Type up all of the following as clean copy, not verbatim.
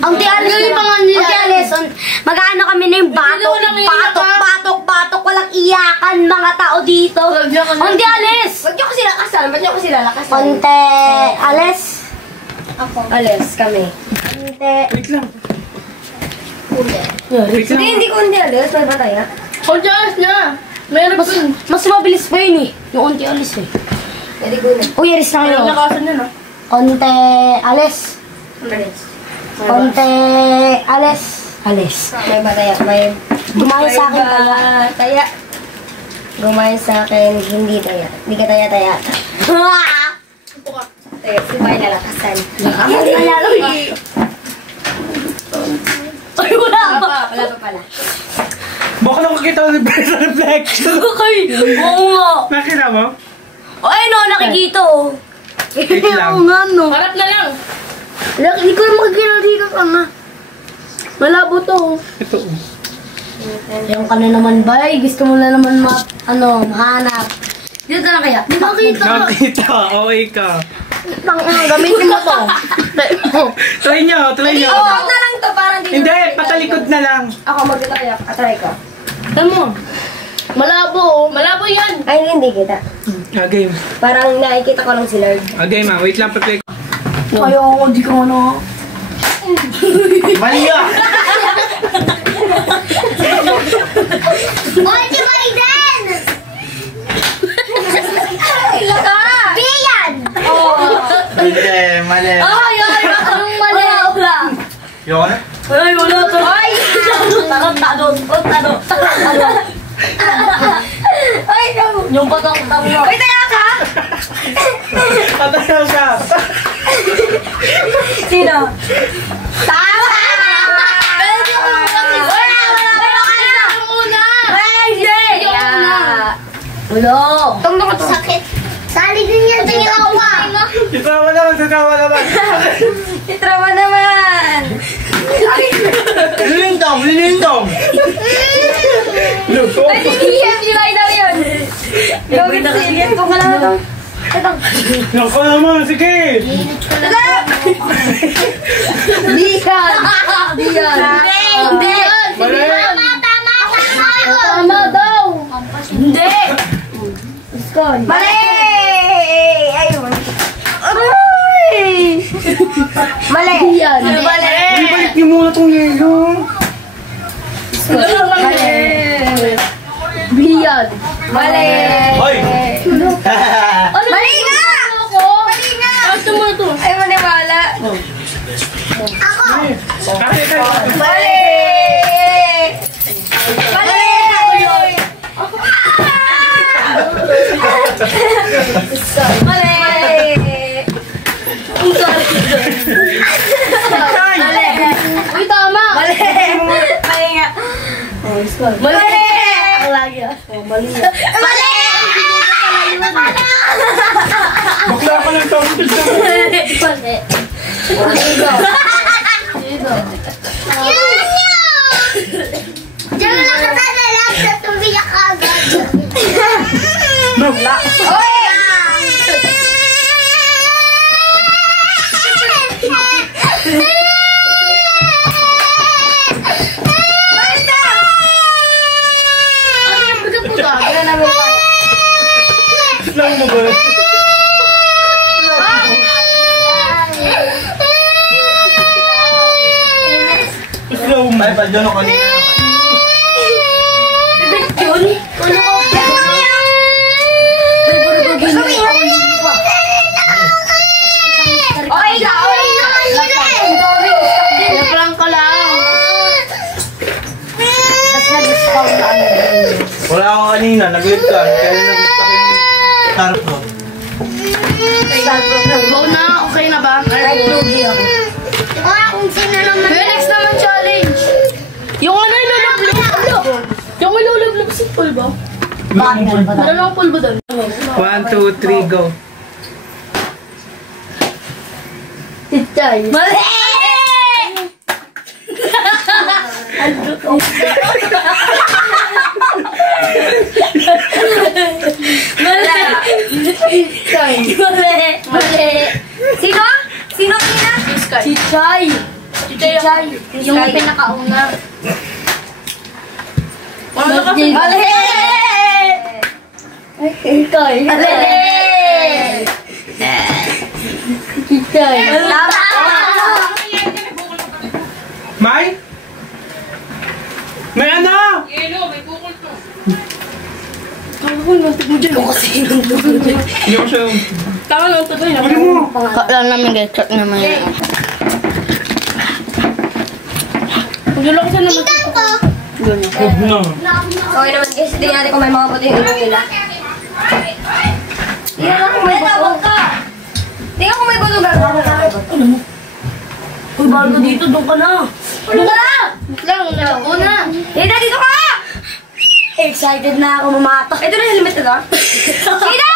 Auntie Alice, mag-ano kami na yung batok, walang iyakan mga tao dito. Auntie Alice! Ba't niyo ko sila kasal? Auntie Alice? Ako. Alice, kami. Wait lang. Hindi ko hindi Alice. May bataya. Auntie Alice na. Meron Mas mabilis pa yun eh. Yung Auntie Alice eh. Pwede ko na. Uy, Aris na kayo. Nakasan na, no? Auntie Alice. Alice. Auntie Alice. May bataya. May... Gumayo sa akin taya. Gumayo sa akin, hindi taya. Hindi ka taya. Taya, si Bay nalakasan. Ay, wala pa. Wala pa pala. Baka nakakita ko sa reflection. Okay. Oo nga. Nakita mo? Ay, no, nakikita oh. Wait lang. Oo nga, no. Harap na lang. Hindi ko makikita dito ka nga. Malabo to. Ito. Yung ka na naman, bay. Gusto mo na naman mahanap. Dito na kaya? Di ba kita? Nakita. Okay ka. Gamitin mo to. Try nyo. Huwag na lang to, parang Hindi, patalikod na lang. Ako magtatayak. Atry ko. Ano mo? Malabo. Malabo yan. Ay, hindi kita. Game. Parang nakikita ko lang si Lord. Game wait lang pa-play. Ayaw, di ko ano. Mali ka! Oy, si Maiden! Biyan! Hindi, mali. Ay, anong mali? Wala. Yun? Ay, wala to. Ay! Tado. Ay, yung patang-tang mo. Uy, taya ka! Patayo siya. Sino? Tama! Wala. Tungtong ko to. Sakit. Sali din yan sa ilawa. Itawa naman. Itrawa naman! Lilindong. Luso. Ay, si Bay daw yun! Gawin na kasi yan kung alam mo. Ito. Naku naman, sige. Biyan! Hindi. Mali. Tama daw. Hindi. Mali! Ayun. Mali! Yan. Mali! Ibalik niyo muna itong yelo. Mali! Biyan. Mali! Hoy! Mali nga! Mali nga! Ito mo ito. Ay, maniwala. Mali! Mali! Mali! Mali! Uy, tama. Mali! Mali nga! Mali. Ang lagi ah. Mali. Mali! Bakla ka lang tawag dito. Mali. Diyan na lang ka na lang sa tumiyak agad. Oy! Lang mo ba? Slow mo. Ay, padyon ako kanina. Oy, ikaw! Naprang ka lang. Wala ako kanina, nag-live ka. Kaya nag-live yung Starfront. Go na. Okay na ba? Nag-lugi ako. Kung sino naman. Next naman challenge. Yung ano ilulublog. Yung ilulublog si pulbo. Dalawang pulbo doon. 1, 2, 3, go. Titay. Mali! Mali. Sino? Sino kanina? Chichay. Chichay. Yung pinakauna. Mali! Ikaw eh. Mali! Chichay. Tama! May? May ano? Ito kasi yung Hindi ko siya. Tama lang, tuloy na. Huli mo. Lang namin guys, cut naman yan. Huwag lang kasi naman. Huwag na. Okay naman guys, hindi natin kung may mga puti yung ilong nila. Tingnan lang kung may buto. Tingnan kung may buto gagawin. Uy, bawal ka dito, doon ka na. Doon ka na! Lang, una. Dito, dito ka! Excited na ako mamatok. Ito na yung helmet na. Sina!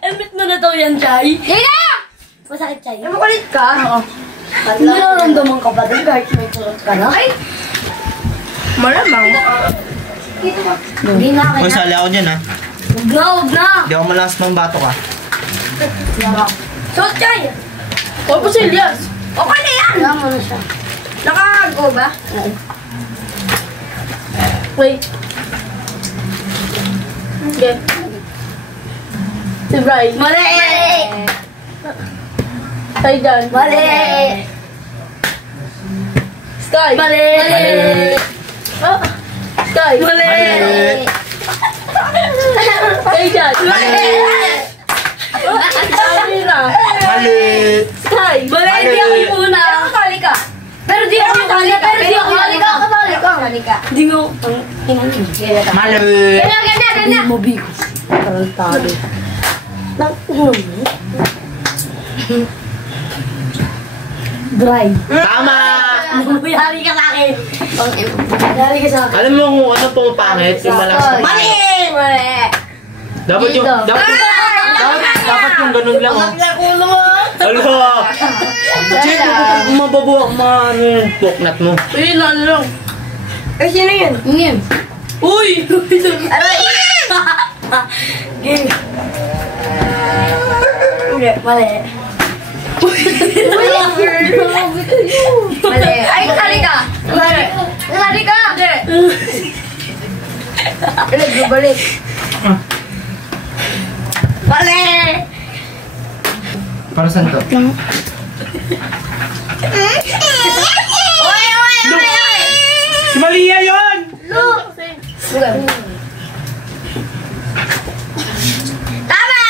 Helmet mo na daw yan, Chay. Sina! Masakit, Chay. Ano makulit ka? Oo. Nararamdaman ka ba din kahit may charot ka na? Ay! Malamang. Hindi na Uy, kaya. sali ako dyan ha. Huwag na, huwag na. Hindi ako malakas ng bato ka. So, Chay! O, pa si Elias. Okay na yan! Kaya mo na siya. Naka-go ba? Wait. Okay. Si Bri. Mali! Tayo dyan. Mali! Sky. Mali! Ah. Sky. Mali! Tayo dyan. Mali! Sabi na. Mali! Sky. Mali! Hindi ako yung una. Nakakali ka. Pero di ako yung una. Pero di ako yung Kasali ka, una. kasali ka. Kasali ka. Hindi mo. Mali! Ganyan. Hindi mo bigo. Tarantado. Dry. Tama! Yari ka sa akin. Yari ka sa akin. Alam mo kung ano pong pangit, yung malakas. Mali! Dapat yung, dapat yung ganun lang oh. Ala! Check kung mababuha ano yung poknat mo. Uy, ano lang. Ay, sino yun? Ngim. Uy! Aray! Game. Mali. Mali. Ay, kasali ka. Kasali ka. Hindi. Balik. Mali! Para saan to? Oy! Si Malia yun! Tama!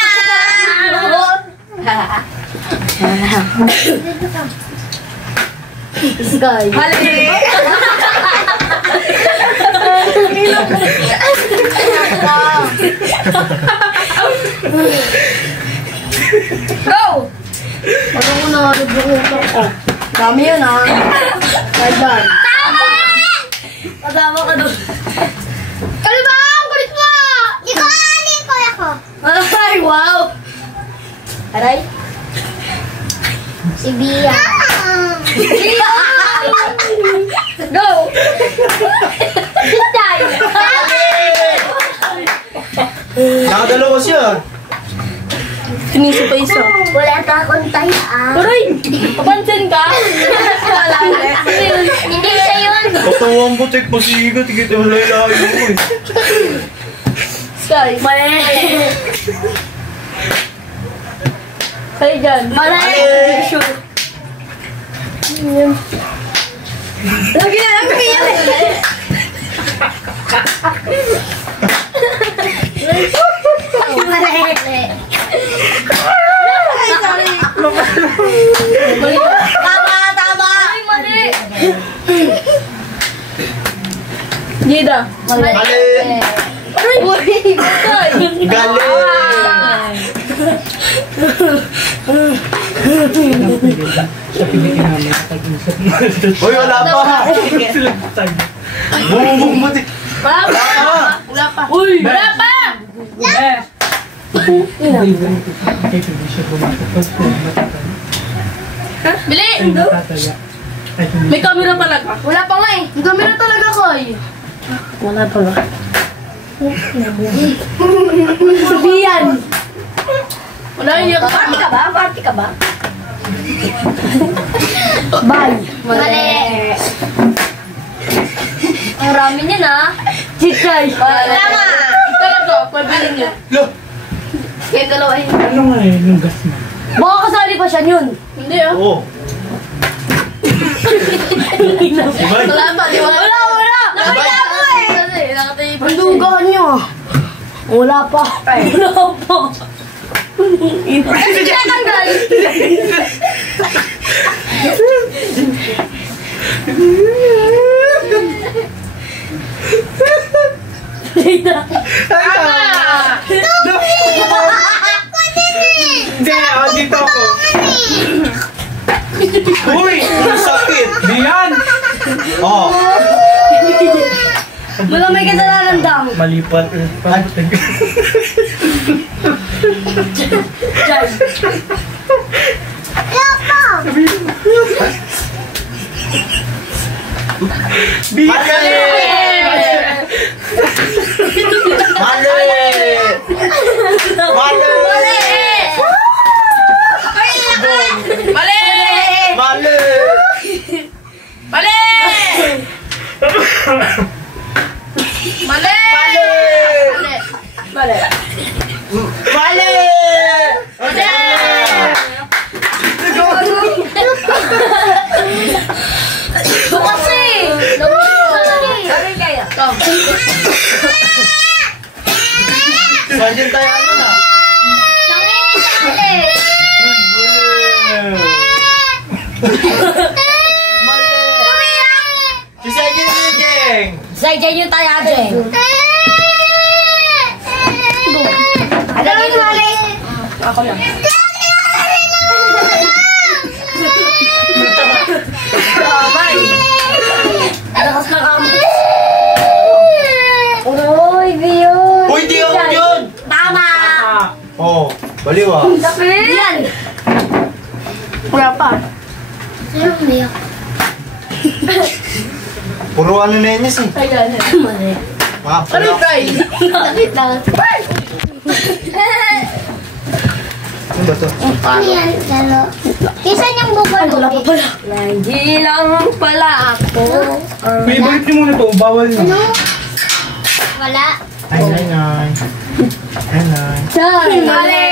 Sky. Mali. Go! Ano ko na nag-uutang ko? Dami yun ah. Kailan? Kasama ka doon. Ano ba? Ang kulit mo! Ikaw, ko ako. Ay, wow! Aray? Si Bia. Go! Sitay! Nakadalawa siya. Sinisi pa isa. Wala ka akong tayaan. Aray! Papansin ka? Hindi siya yun. Patuwang butik, masigat. Kita mo layo mo eh. Sky. Mali! Tayo dyan. Mali! Lagi na lang kami yan. Tama! Gida. Mali! Galing! Uy, wala pa! Bumubog butik! Wala pa. Wala pa. Uy! Wala pa! Bili! May camera pala ka. Wala pa nga eh. May camera talaga ko eh. Wala pala. Sabihan! Wala yun. Party ka ba? Party ka ba? Bye! Mali. Dami niya na. Chichay. Tama! Talaga, pabiling yun. Lo! Kaya dalawa yun. Ano nga eh, yung gas mo? Baka kasali pa siya yun. Hindi ah. Oo. Sabay. Wala pa, di ba? Wala. Nakita mo eh. Nakatayo pa Ang siya. dugaan niyo. Wala pa. Wala pa. Kasi siya tanggal. Tama! Hindi, dito ako. Uy! Ang sakit! Di yan! Oh! Wala may kasalanan daw. Malipat. Mali! Mali! Mali! Mali! Mali! Mali! Mali! Mali! Mali! Ito kasi. Aray kayo. Come. Sandiyan tayo ano na? Si Sandiyan yun, Jeng! Say, dyan yung tayo, Jeng. Ano yung mali? Ako lang. Kamay. Lakas ng amo. Uy, Bion. Uy, di ako yun! Tama. Oh, baliw ah. Yan. Wala pa. Puro ano na yun eh. Ayan. Mali. Ah, Ano yung fry? Wait lang. Ano ba to? Kisa niyang bukol. Wala pa pala. Hindi lang pala ako. May balik niyo muna to, bawal niyo. Wala. Ay, nay, nay. Ay, nay. Mali. Mali.